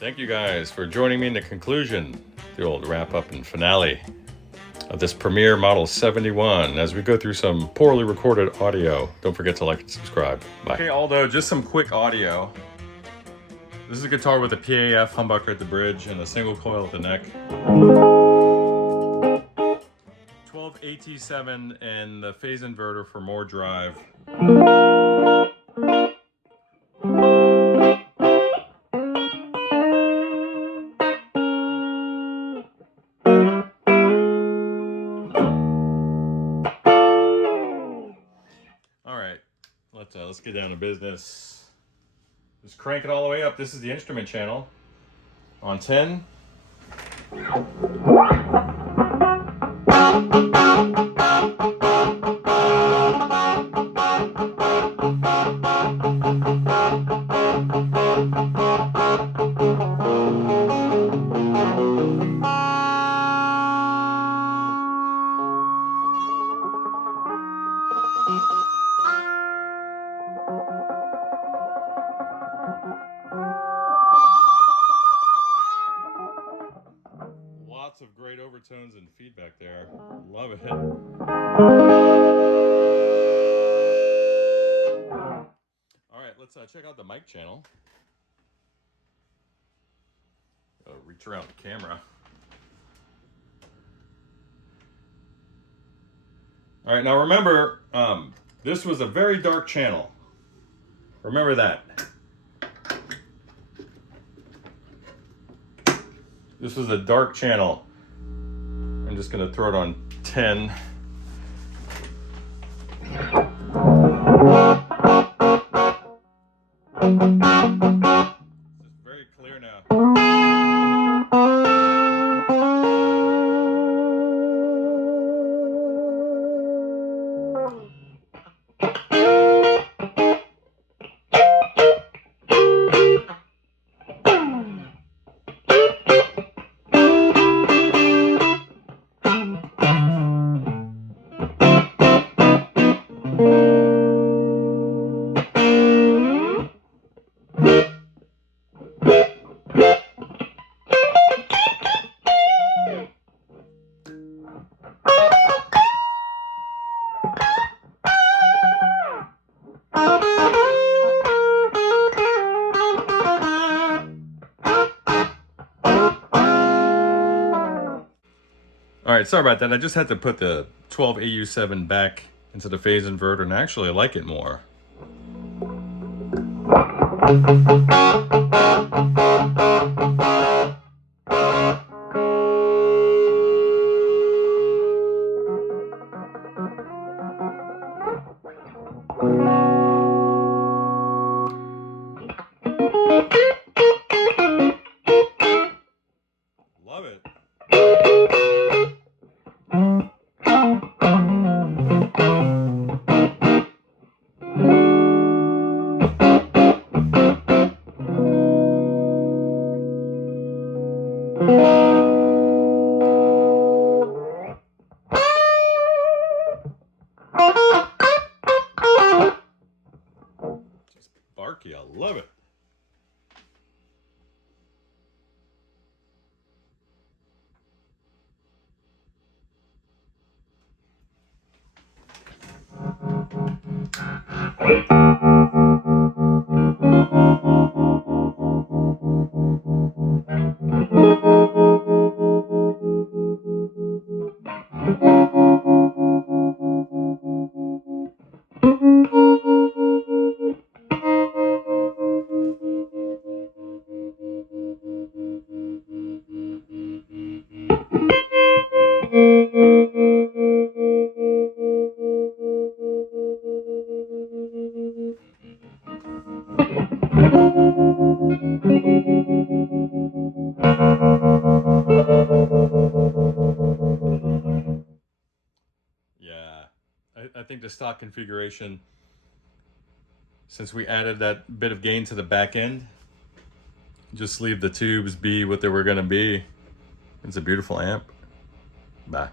Thank you guys for joining me in the conclusion, the old wrap-up and finale of this Premiere Model 71 as we go through some poorly recorded audio. Don't forget to like and subscribe. Bye. Okay, Aldo, just some quick audio. This is a guitar with a PAF humbucker at the bridge and a single coil at the neck. 12 AT7 and the phase inverter for more drive. Let's get down to business. Just crank it all the way up. This is the instrument channel. On 10. Lots of great overtones and feedback there. Love it. All right, let's check out the mic channel. Reach around the camera. All right, now remember, this was a very dark channel. Remember that. This was a dark channel. I'm just going to throw it on 10. This is very clear now. All right, sorry about that. I just had to put the 12 AU7 back into the phase inverter, and actually I like it more. Love it. Just barky, I love it. I think the stock configuration, since we added that bit of gain to the back end, just leave the tubes be what they were going to be. It's a beautiful amp. Bye.